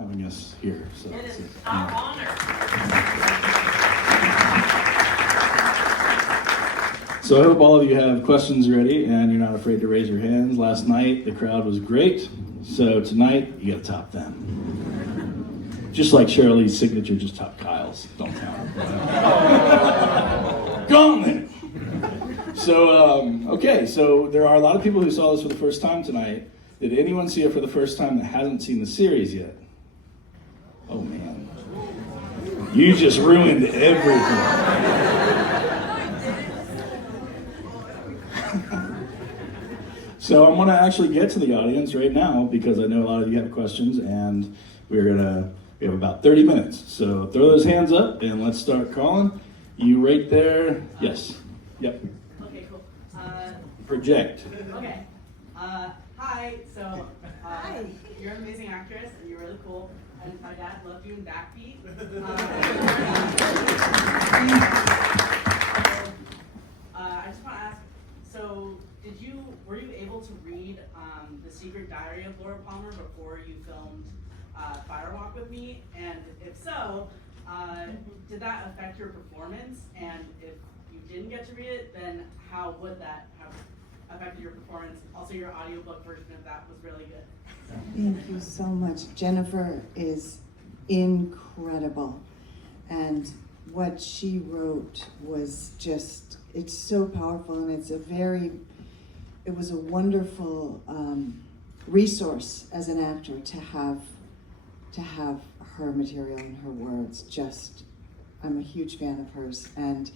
having us here. So it is our honor. So I hope all of you have questions ready and you're not afraid to raise your hands. Last night, the crowd was great. So tonight, you gotta top them. Just like Sheryl Lee's signature, just top Kyle's. Don't count. Go on then. So, okay, so there are a lot of people who saw this for the first time tonight. Did anyone see it for the first time that hasn't seen the series yet? Oh man. You just ruined everything. So I'm gonna actually get to the audience right now because I know a lot of you have questions and we have about 30 minutes. So throw those hands up and let's start calling. You right there, yes, yep. Okay, cool. Project. Okay. Hi. So, you're an amazing actress and you're really cool. And my dad loved you in Backbeat. I just want to ask. So, were you able to read The Secret Diary of Laura Palmer before you filmed Firewalk with Me? And if so, did that affect your performance? And if you didn't get to read it, then how would that have affected your performance? Also, your audiobook version of that was really good. So. Thank you so much. Jennifer is incredible. And what she wrote was just, it's so powerful, and it was a wonderful resource as an actor to have her material and her words. Just, I'm a huge fan of hers, and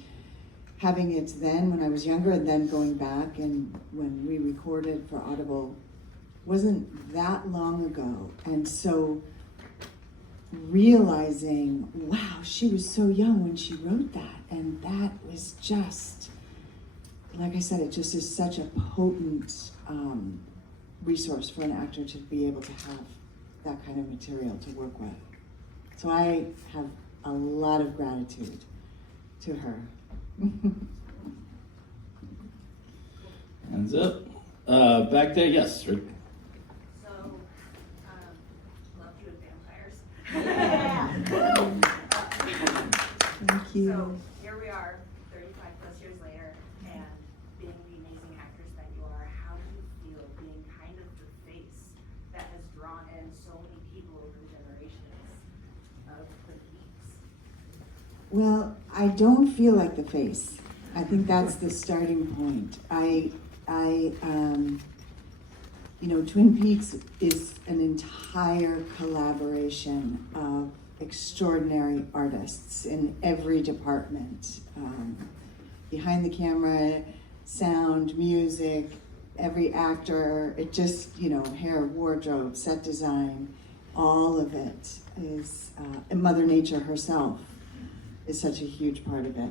having it then when I was younger and then going back and when we recorded for Audible wasn't that long ago. And so realizing, wow, she was so young when she wrote that. And that was just, like I said, it just is such a potent resource for an actor to be able to have that kind of material to work with. So I have a lot of gratitude to her. Hands up. Back there, yes. Right. So, loved you in Vampires. Thank you. So, here we are, 35 plus years later, and being the amazing actress that you are, how do you feel being kind of the face that has drawn in so many people over the generations of the geeks? Well, I don't feel like the face. I think that's the starting point. Twin Peaks is an entire collaboration of extraordinary artists in every department. Behind the camera, sound, music, every actor, it just, hair, wardrobe, set design, all of it is, and Mother Nature herself is such a huge part of it.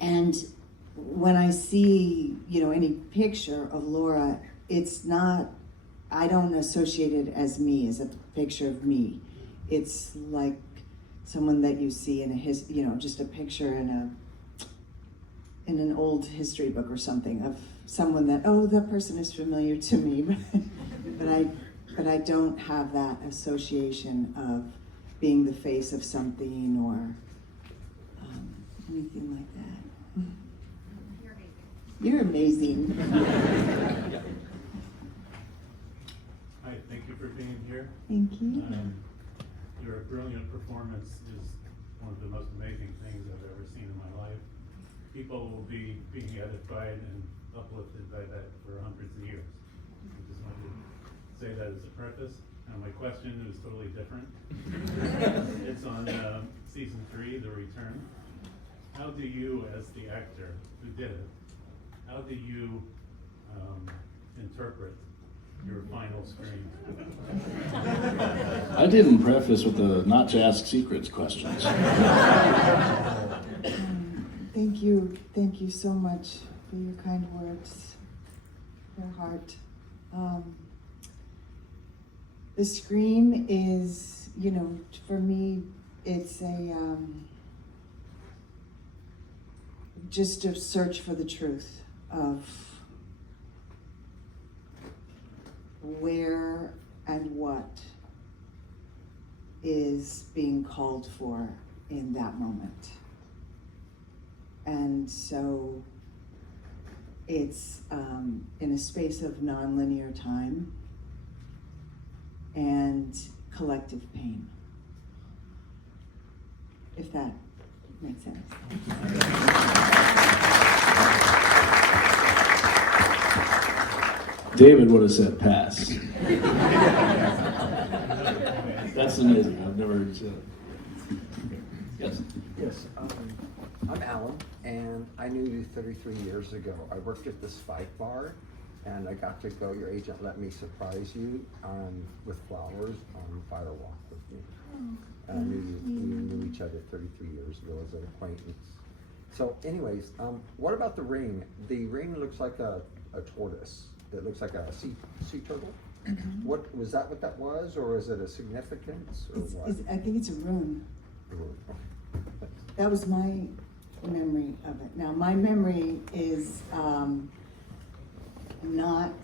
And when I see, any picture of Laura, it's not, I don't associate it as me, as a picture of me. It's like someone that you see in just a picture in an old history book or something of someone that, that person is familiar to me, but I don't have that association of being the face of something or anything like that. You're amazing. You're amazing. Hi, thank you for being here. Thank you. Your brilliant performance is one of the most amazing things I've ever seen in my life. People will be being edified and uplifted by that for hundreds of years. I just wanted to say that as a preface. Now my question is totally different. It's on season 3, The Return. How do you, as the actor who did it, how do you interpret your final screen? I didn't preface with the not to ask secrets questions. Thank you so much for your kind words, your heart. The scream is, for me, it's just a search for the truth of where and what is being called for in that moment. And so it's in a space of nonlinear time and collective pain, if that makes sense. David would have said pass. That's amazing. I've never heard you say that. Yes. Yes, I'm Alan, and I knew you 33 years ago. I worked at this fight bar, and I got to go. Your agent let me surprise you with flowers on Firewalk with me. And I knew we knew each other 33 years ago as an acquaintance. So, anyways, what about the ring? The ring looks like a tortoise. It looks like a sea turtle. Mm-hmm. What was that? What that was, or is it a significance, or what? I think it's a rune. Okay. That was my memory of it. Now, my memory is not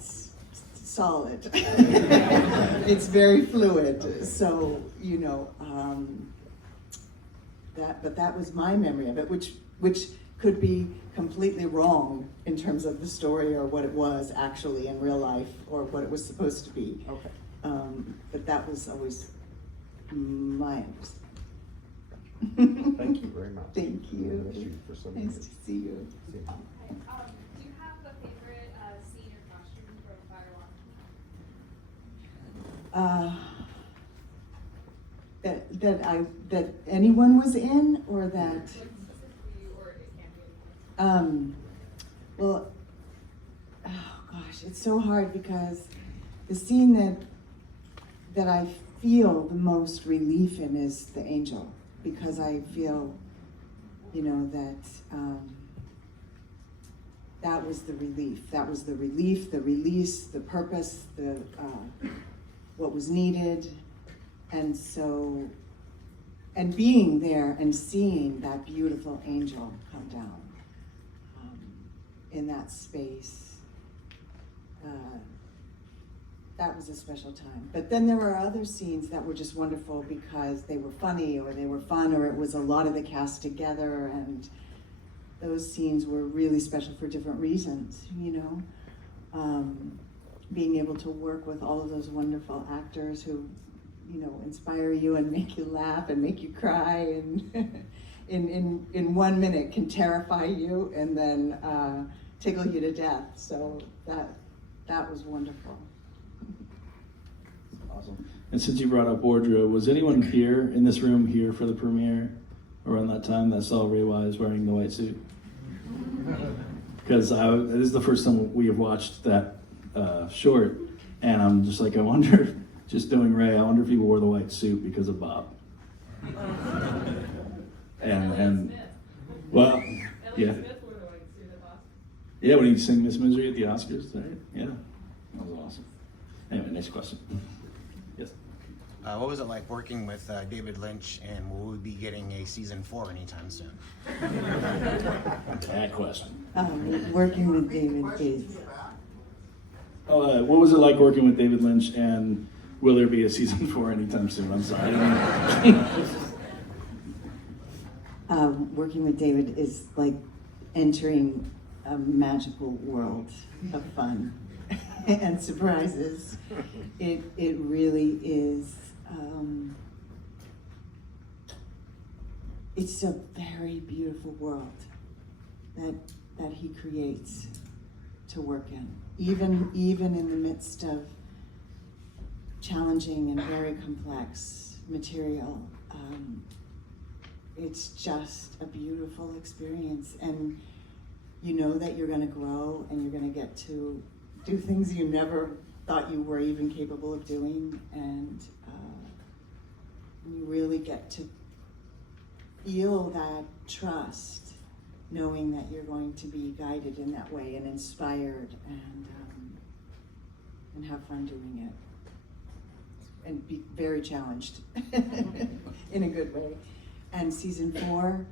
solid. It's very fluid. So, you know, but that was my memory of it, which could be completely wrong in terms of the story or what it was actually in real life or what it was supposed to be. Okay. But that was always my Thank you very much. Thank you. I've missed you for so many Nice years. to see you. See you. Okay, do you have a favorite scene or costume from Firewalk? That anyone was in, or that? Like specifically you, or it can't be anything. Well, oh gosh, it's so hard because the scene that I feel the most relief in is the angel, because I feel, you know, that that was the relief. That was the relief, the release, the purpose, the what was needed. And so, and being there and seeing that beautiful angel come down in that space, that was a special time. But then there were other scenes that were just wonderful because they were funny or they were fun or it was a lot of the cast together, and those scenes were really special for different reasons, you know. Being able to work with all of those wonderful actors who, you know, inspire you and make you laugh and make you cry, and in 1 minute can terrify you and then tickle you to death. So that was wonderful. Awesome. And since you brought up wardrobe, was anyone here in this room here for the premiere around that time that saw Ray Wise wearing the white suit? Because this is the first time we have watched that short, and I'm just like, I wonder, just doing Ray, I wonder if he wore the white suit because of Bob. and well, yeah. Yeah, when he sang Miss Misery at the Oscars, right? Yeah, that was awesome. Anyway, next question. Yes. What was it like working with David Lynch, and will we be getting a season 4 anytime soon? Bad question. Working with David is What was it like working with David Lynch, and will there be a season 4 anytime soon? I'm sorry. I don't know. working with David is like entering a magical world of fun and surprises. It really is. It's a very beautiful world that he creates to work in, even in the midst of challenging and very complex material. It's just a beautiful experience, and you know that you're going to grow and you're going to get to do things you never thought you were even capable of doing, and you really get to feel that trust, knowing that you're going to be guided in that way and inspired, and have fun doing it, and be very challenged in a good way. And season 4,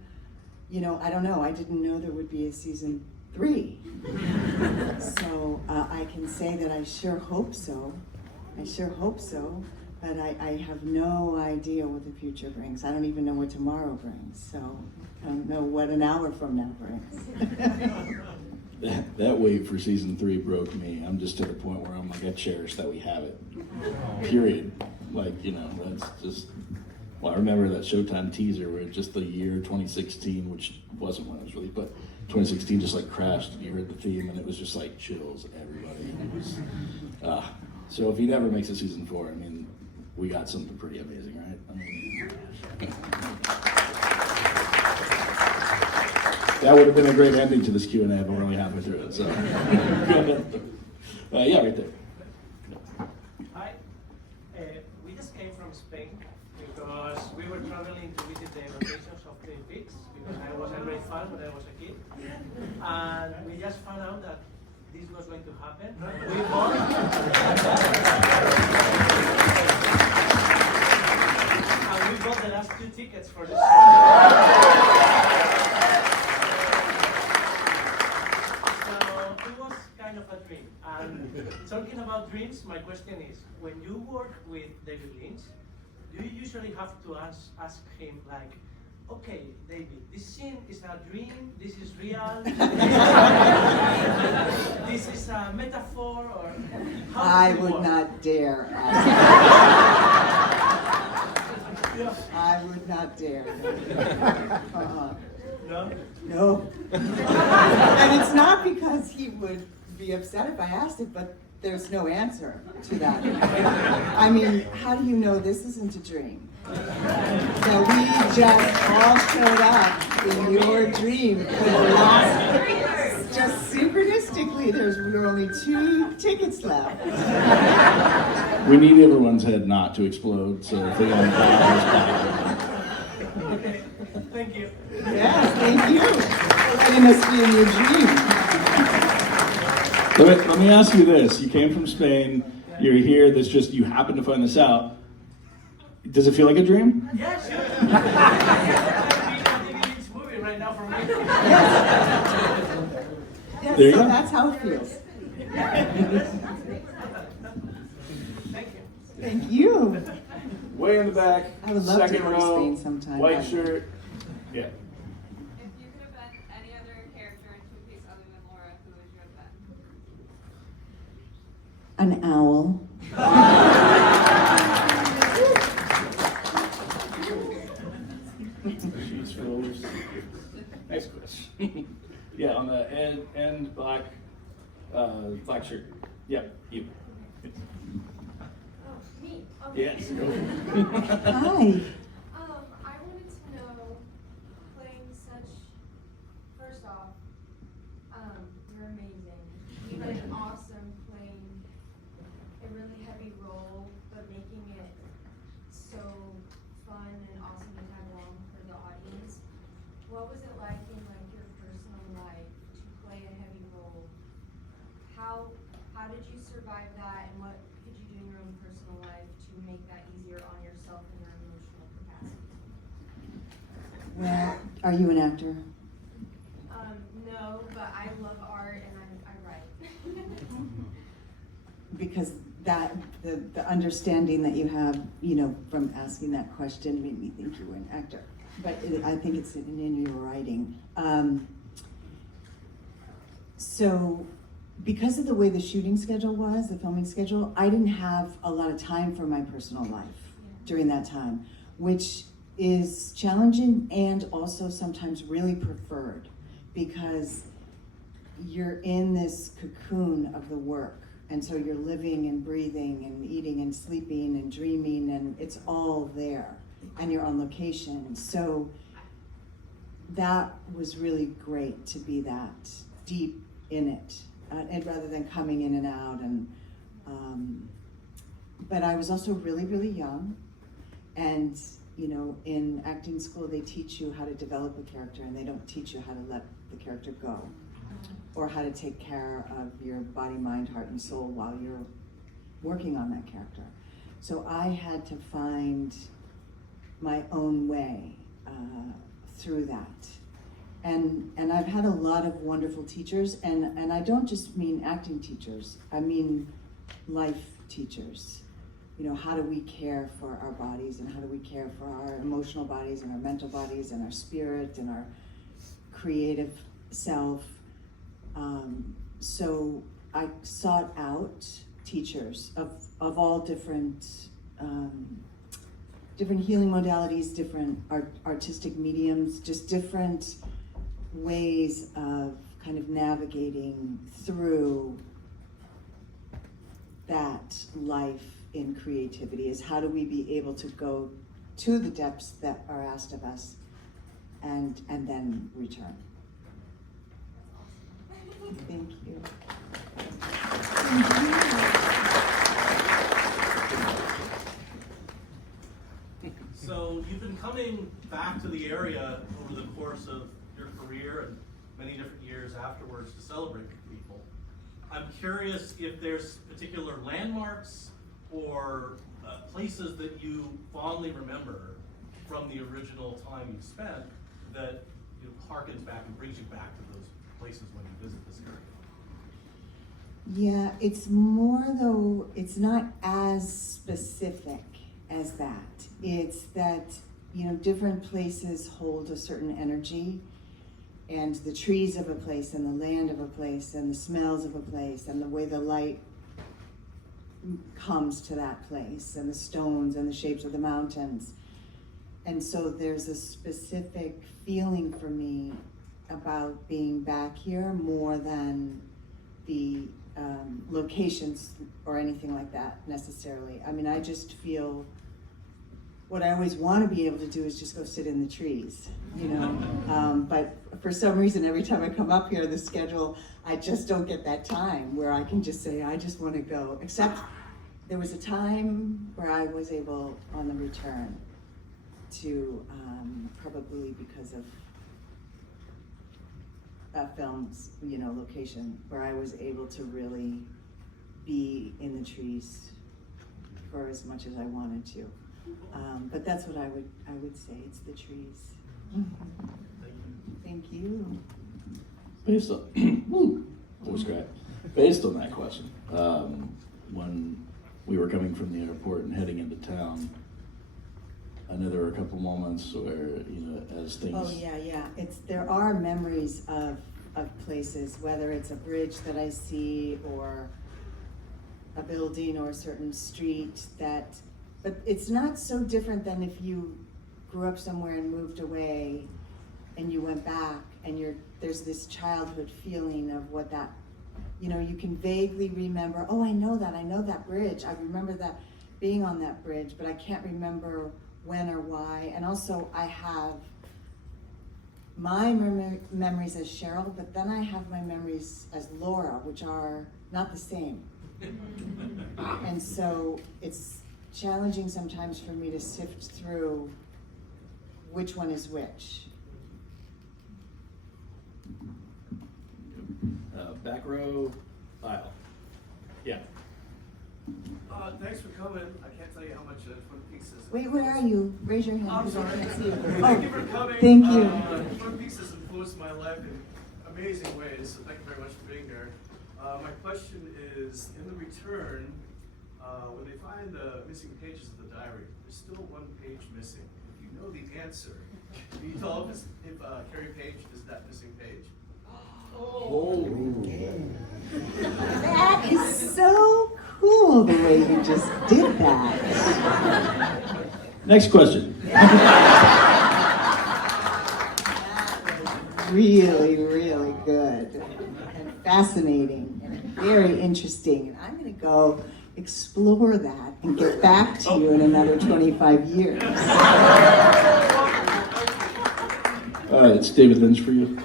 you know, I don't know. I didn't know there would be a season 3. So I can say that I sure hope so. but I have no idea what the future brings. I don't even know what tomorrow brings, so I don't know what an hour from now brings. That wait for season 3 broke me. I'm just to the point where I'm like, I cherish that we have it. Period. Like, that's just. Well, I remember that Showtime teaser where just the year 2016, which wasn't when it was released, but 2016 just like crashed. And you heard the theme, and it was just like chills. Everybody. It was. So if he never makes a season 4, I mean, we got something pretty amazing, right? I mean. That would have been a great ending to this Q&A, but we're only halfway through it, so. Yeah, right there. Hi. We just came from Spain because we were traveling to visit the locations of Twin Peaks because I was a great fan when I was a kid. And we just found out that this was going to happen. We bought and we bought the last 2 tickets for the show. Of a dream. And talking about dreams, my question is, when you work with David Lynch, do you usually have to ask him like, okay, David, this scene is a dream, this is real, this is a metaphor, or how I does it would work? not dare. I would not dare. No? No. And it's not because he would be upset if I asked it, but there's no answer to that. I mean, how do you know this isn't a dream? So we just all showed up in your dream for the last, just synchronistically, there were only 2 tickets left. We need everyone's head not to explode, so if they want to Okay, thank you. Yes, thank you for letting us be in your dream. Let me ask you this. You came from Spain, you're here, you happen to find this out. Does it feel like a dream? Yeah, sure. It's a David Lynch movie right now for me. Yes, There you so go. that's how it feels. Thank you. Thank you. Way in the back, I would love to second go to row, Spain sometime. white shirt. Yeah. If you could have been any other character in Twin Peaks other than Laura, who would you have been? An owl. She's froze. Next question. Yeah, on the end black shirt. Yep, you. Oh, me. Yes. Hi. I wanted to know, playing such, first off, you're amazing. You've been awesome playing a really heavy role, but making it so fun and awesome to have along for the audience. What was it like in your personal life to play a heavy role? How did you survive that, and what could you do in your own personal life to make that easier on yourself and your emotional capacity? Well, are you an actor? No, but I love art and I write. Because the understanding that you have, from asking that question made me think you were an actor. But I think it's in your writing. So, because of the way the shooting schedule was, the filming schedule, I didn't have a lot of time for my personal life during that time, which is challenging and also sometimes really preferred, because you're in this cocoon of the work. And so you're living and breathing and eating and sleeping and dreaming, and it's all there, and you're on location. So that was really great to be that deep in it, and rather than coming in and out. And but I was also really, really young, and in acting school they teach you how to develop a character, and they don't teach you how to let the character go, or how to take care of your body, mind, heart, and soul while you're working on that character. So I had to find my own way through that. And I've had a lot of wonderful teachers, and I don't just mean acting teachers, I mean life teachers. you know, how do we care for our bodies, and how do we care for our emotional bodies and our mental bodies and our spirit and our creative self. So I sought out teachers of all different healing modalities, different artistic mediums, just different ways of kind of navigating through that life in creativity. Is how do we be able to go to the depths that are asked of us and then return. Thank you. So you've been coming back to the area over the course of your career and many different years afterwards to celebrate with people. I'm curious if there's particular landmarks or places that you fondly remember from the original time you spent that harkens back and brings you back to those places when you visit this area. Yeah, it's more though, it's not as specific as that. It's that, different places hold a certain energy, and the trees of a place and the land of a place and the smells of a place and the way the light comes to that place and the stones and the shapes of the mountains. And so there's a specific feeling for me about being back here more than the locations or anything like that necessarily. I mean, I just feel what I always want to be able to do is just go sit in the trees, but for some reason, every time I come up here, the schedule, I just don't get that time where I can just say, I just want to go. Except there was a time where I was able, on the return, to probably because of film's, location, where I was able to really be in the trees for as much as I wanted to. But that's what I would say. It's the trees. Thank you. Based on, that was great. Based on that question, when we were coming from the airport and heading into town, I know there were a couple moments where, as things. Oh yeah. There are memories of places, whether it's a bridge that I see or a building or a certain street but it's not so different than if you grew up somewhere and moved away and you went back and there's this childhood feeling of what that, you can vaguely remember, oh, I know that bridge. I remember that being on that bridge, but I can't remember when or why. And also I have my memories as Sheryl, but then I have my memories as Laura, which are not the same. And so it's challenging sometimes for me to sift through which one is which. Back row aisle. Yeah. Thanks for coming. I can't tell you how much Twin Peaks is. Wait, where are you? Raise your hand. I'm 'cause I sorry. can't see you. Thank you for coming. Thank you. Twin Peaks has influenced my life in amazing ways, so thank you very much for being here. My question is, in the return, when they find the missing pages of the diary, there's still one page missing. If you know the answer, can you tell if Carrie Page is that missing page? That is so cool the way you just did that. Next question. Really, really good and fascinating and very interesting. And I'm going to go explore that and get back to you in another 25 years. All right, it's David Lynch for you.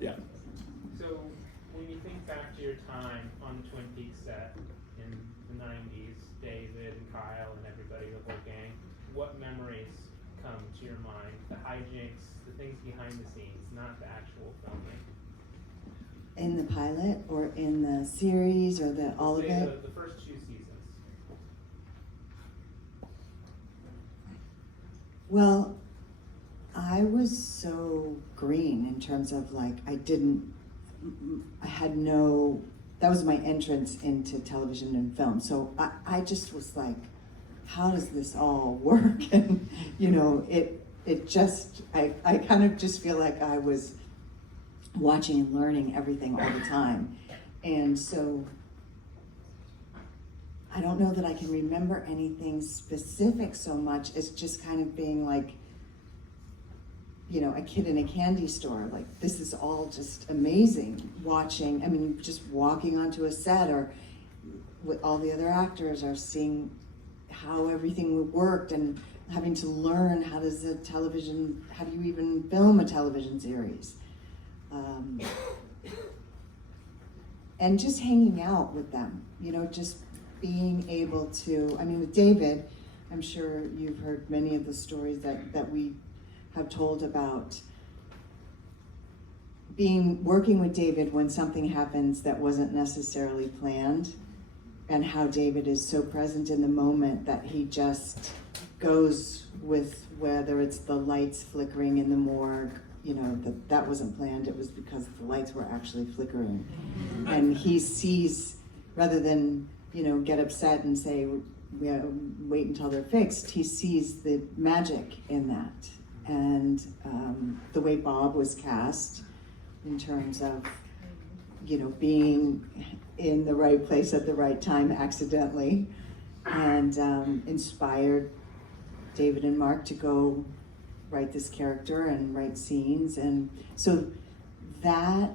Yeah. So when you think back to your time on the Twin Peaks set in the 90s, David and Kyle and everybody, the whole gang, what memories come to your mind? The hijinks, the things behind the scenes, not the actual filming. In the pilot or in the series or all of it? The first 2 seasons. Well, I was so green in terms of I didn't I had no, that was my entrance into television and film. So I just was like, how does this all work? And, you know, it just, I kind of just feel like I was watching and learning everything all the time. And so I don't know that I can remember anything specific so much as just kind of being like, you know, a kid in a candy store. Like, this is all just amazing watching. I mean, just walking onto a set or with all the other actors or seeing how everything worked and having to learn how do you even film a television series? And just hanging out with them, you know, just being able to, I mean, with David, I'm sure you've heard many of the stories that we have told about working with David when something happens that wasn't necessarily planned, and how David is so present in the moment that he just goes with whether it's the lights flickering in the morgue, you know, that wasn't planned, it was because the lights were actually flickering. And he sees, rather than, you know, get upset and say, wait until they're fixed, he sees the magic in that. And the way Bob was cast in terms of, you know, being in the right place at the right time accidentally, and inspired David and Mark to go write this character and write scenes. And so that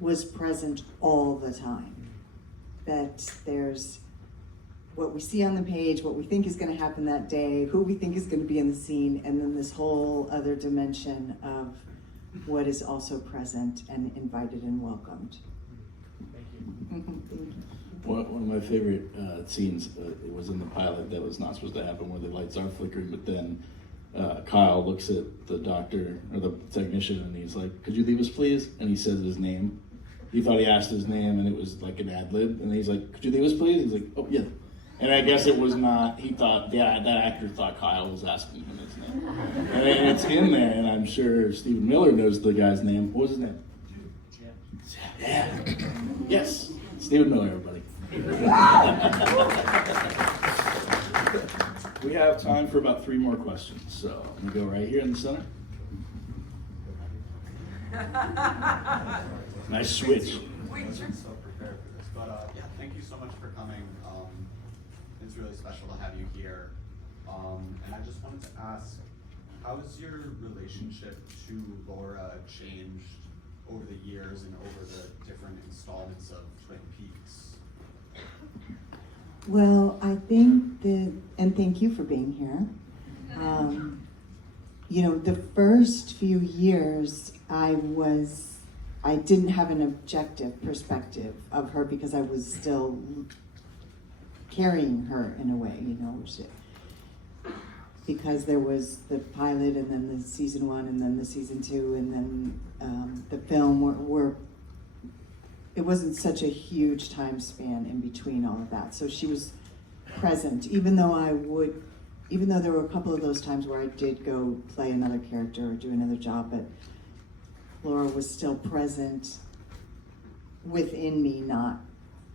was present all the time. That there's what we see on the page, what we think is going to happen that day, who we think is going to be in the scene, and then this whole other dimension of what is also present and invited and welcomed. Thank you. Thank you. One of my favorite scenes, it was in the pilot that was not supposed to happen, where the lights are flickering, but then Kyle looks at the doctor or the technician and he's like, "Could you leave us, please?" And he says his name. He thought he asked his name and it was like an ad lib, and he's like, "Could you leave us, please?" He's like, "Oh, yeah." And I guess it was not, he thought, that actor thought Kyle was asking him his name. And it's in there, and I'm sure Stephen Miller knows the guy's name. What was his name? Yeah. Yes. Stephen Miller, everybody. We have time for about 3 more questions, so I'm gonna go right here in the center. Nice switch. I'm so prepared for this, but yeah, thank you so much for coming. It's really special to have you here. And I just wanted to ask, how has your relationship to Laura changed over the years and over the different installments of Twin Peaks? Well, I think and thank you for being here. You know, the first few years I didn't have an objective perspective of her because I was still carrying her in a way, you know, because there was the pilot and then the season 1 and then the season 2 and then the film were it wasn't such a huge time span in between all of that. So she was present, even though there were a couple of those times where I did go play another character or do another job, but Laura was still present within me, not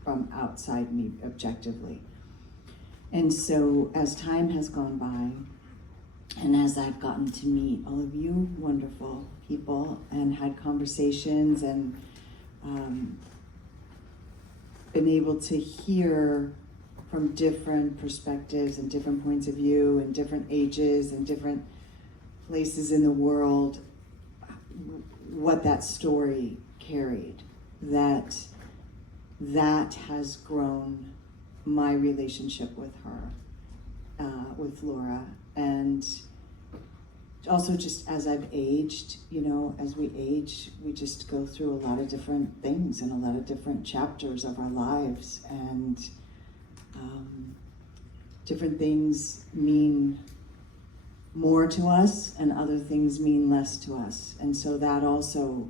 from outside me objectively. And so as time has gone by, and as I've gotten to meet all of you wonderful people and had conversations and been able to hear from different perspectives and different points of view and different ages and different places in the world, what that story carried, that has grown my relationship with her, with Laura. And also just as I've aged, you know, as we age, we just go through a lot of different things and a lot of different chapters of our lives, and different things mean more to us and other things mean less to us. And so that also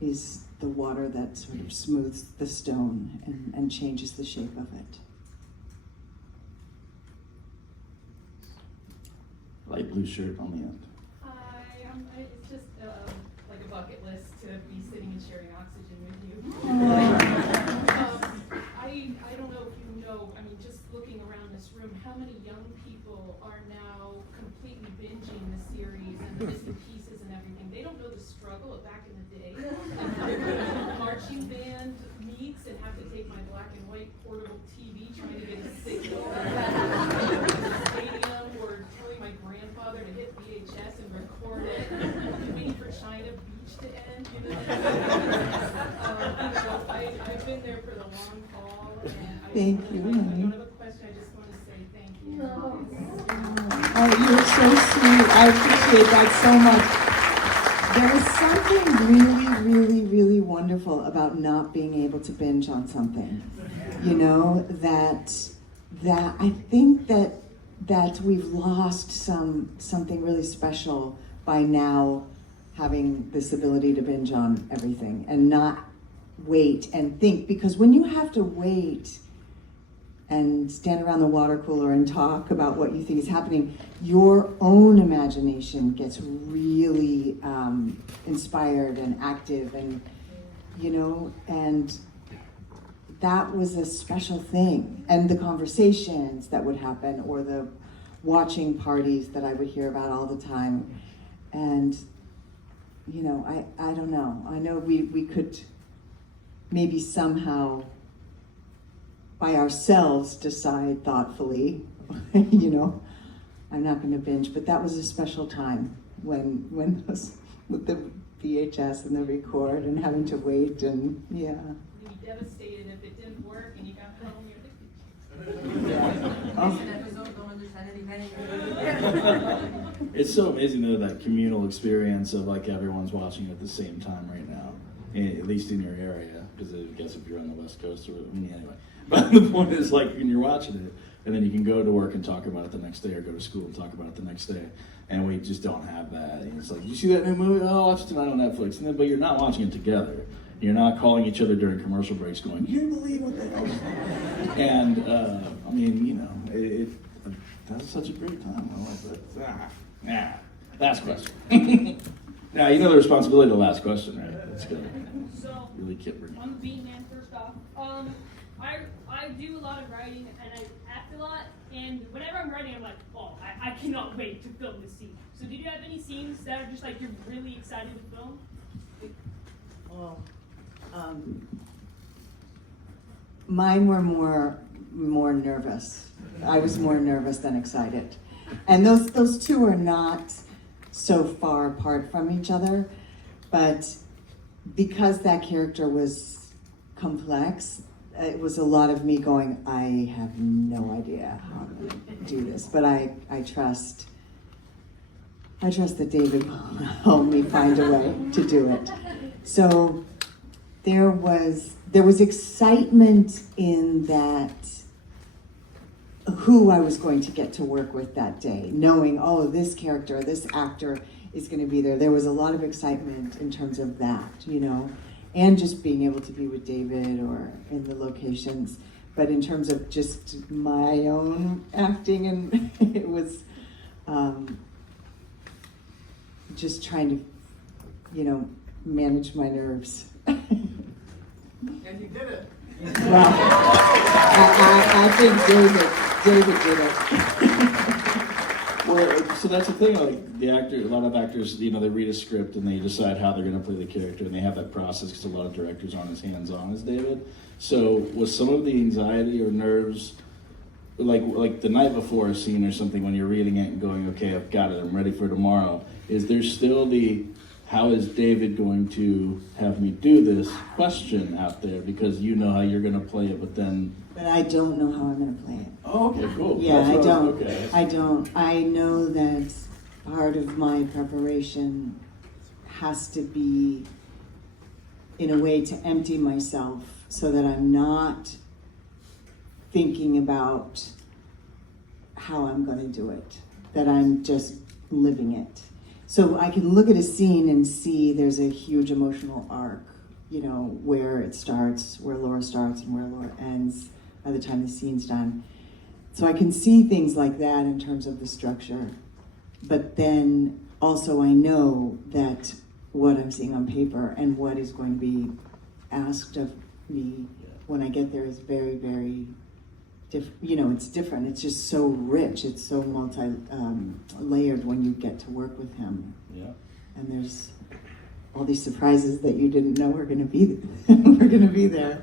is the water that sort of smooths the stone and changes the shape of it. Light blue shirt on the end. Hi, it's just like a bucket list to be sitting in mind sharing oxygen with you. I don't know if you know, I mean, just looking around this room, how many young people are now completely binging the series and the missing pieces and everything. They don't know the struggle of back in the day. And how the marching band meets and have to take my black and white portable TV trying to get a signal to the stadium, or telling my grandfather to hit VHS and record it, waiting for China Beach to end. You know, I've been there for the long haul, and Thank you, I honey. don't have a question. I just want to say thank you. Oh, you're so sweet. I appreciate that so much. There is something really, really, really wonderful about not being able to binge on something. You know, that I think that we've lost something really special by now having this ability to binge on everything and not wait and think, because when you have to wait and stand around the water cooler and talk about what you think is happening, your own imagination gets really inspired and active, and you know, and that was a special thing. And the conversations that would happen, or the watching parties that I would hear about all the time. And you know, I don't know. I know we could maybe somehow by ourselves decide thoughtfully, you know, I'm not going to binge, but that was a special time when those, with the VHS and the record and having to wait, and yeah. You'd be devastated if it didn't work and you got home, you're It's so amazing though, that communal experience of like everyone's watching at the same time right now, at least in your area, because I guess if you're on the West Coast, or anyway. But the point is, like, when you're watching it, and then you can go to work and talk about it the next day, or go to school and talk about it the next day, and we just don't have that. And it's like, you see that new movie? Oh, watch it tonight on Netflix. And then, but you're not watching it together. You're not calling each other during commercial breaks going, you believe what the hell? And I mean, you know, that's such a great time. I like that. Last question. Now, you know the responsibility of the last question, right? That's good. So, Really kipper. I'm a beat man first off. I do a lot of writing and I act a lot, and whenever I'm writing, I'm like, oh, I cannot wait to film this scene. So did you have any scenes that are just like you're really excited to film? Well, mine were more nervous. I was more nervous than excited. And those two are not so far apart from each other, but because that character was complex, it was a lot of me going, I have no idea how I'm going to do this, but I trust that David will help me find a way to do it. So there was excitement in that, who I was going to get to work with that day, knowing, oh, this character, this actor is going to be there. There was a lot of excitement in terms of that, you know, and just being able to be with David or in the locations. But in terms of just my own acting, and it was just trying to, you know, manage my nerves. And you did it. Well, I think David did it. Well, so that's the thing, like the actor, a lot of actors, you know, they read a script and they decide how they're going to play the character, and they have that process because a lot of directors aren't as hands-on as David. So was some of the anxiety or nerves, like the night before a scene or something, when you're reading it and going, okay, I've got it, I'm ready for tomorrow, is there still the, how is David going to have me do this question out there, because you know how you're going to play it, but then... But I don't know how I'm going to play it. Oh, okay, cool. Yeah, That's I what don't. Okay. I don't. I know that part of my preparation has to be in a way to empty myself so that I'm not thinking about how I'm going to do it, that I'm just living it. So I can look at a scene and see there's a huge emotional arc, you know, where it starts, where Laura starts and where Laura ends by the time the scene's done. So I can see things like that in terms of the structure. But then also I know that what I'm seeing on paper and what is going to be asked of me when I get there is very, very it's different. It's just so rich. It's so layered when you get to work with him. Yeah. And there's all these surprises that you didn't know were going to be were going to be there.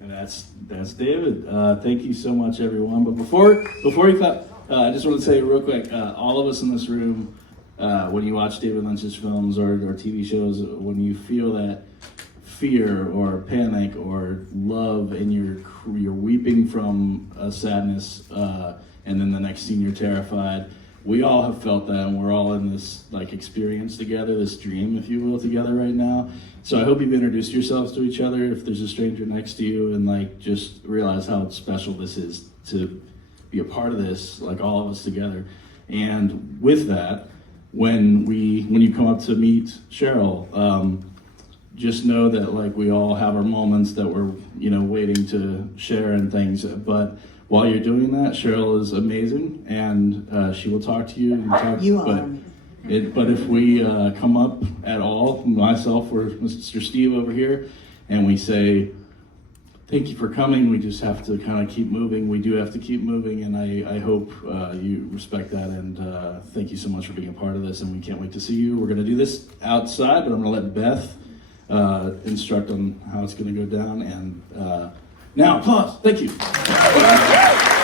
And that's David. Thank you so much, everyone. But before you clap, I just want to say real quick, all of us in this room, when you watch David Lynch's films or TV shows, when you feel that fear or panic or love and you're weeping from a sadness, and then the next scene you're terrified, we all have felt that, and we're all in this experience together, this dream, if you will, together right now. So I hope you've introduced yourselves to each other if there's a stranger next to you, and just realize how special this is to be a part of this, all of us together. And with that, when you come up to meet Sheryl, just know that we all have our moments that we're waiting to share and things, but while you're doing that, Sheryl is amazing, and she will talk to you. But if we come up at all, myself or Mr. Steve over here, and we say, thank you for coming, we just have to kind of keep moving. We do have to keep moving, and I hope you respect that, and thank you so much for being a part of this, and we can't wait to see you. We're going to do this outside, but I'm going to let Beth instruct on how it's going to go down, and now applause. Thank you.